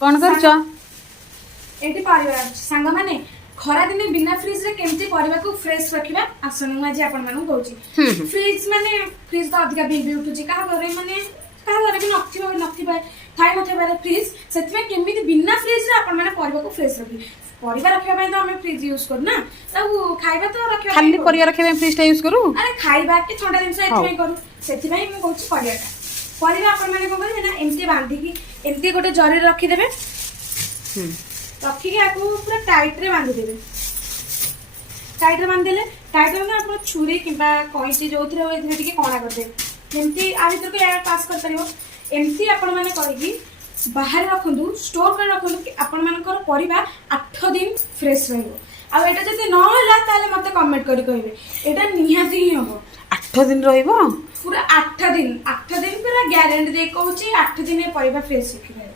कौन कर एटी परिवार सांग माने खरा दिन बिना फ्रिज रे केमती परिवा को फ्रेश रखिबा आसन मु आज आपन मानु कहूची फ्रिज माने फ्रिज तो अधिका बिल बिल उठुची का घरे माने का घरे भी नथिबा थाई नथिबा फ्रिज सेतमे केमिति बिना फ्रिज रे आपन माने परिवा को फ्रेश रखि परिवा रखिबा पय तो हमें फ्रिज यूज कर ना तो खाइबा तो रखिबा खाली परिवा रखिबा फ्रिज टा यूज करू अरे खाइबा के ठंडा दिन से एतमे करू सेति भाई मु कहूची परिवा आपन माने को करबे ना एमती बांधी की एमती गोटे जरी रखि देबे रखिके आपको पूरा टाइट रे बांधी देबे टाइट रे बांधले टाइट रे आप छुरी किंबा कइसी जोथरे हो इथे टिके कोणा कर दे जेमती आ भीतर को एयर पास कर परिबो एमती आपण माने करिकी बाहर रखंदु स्टोर कर रखंदु कि आपण मानकर परिबा 8 दिन फ्रेश रहइबो आ एटा जति न होला ताले मते कमेंट करी कहिबे एटा निहाती ही हबो 8 दिन रहइबो पूरा 8 दिन पूरा गारंटी दे कहूची 8 दिन परिबा फ्रेश रखिबे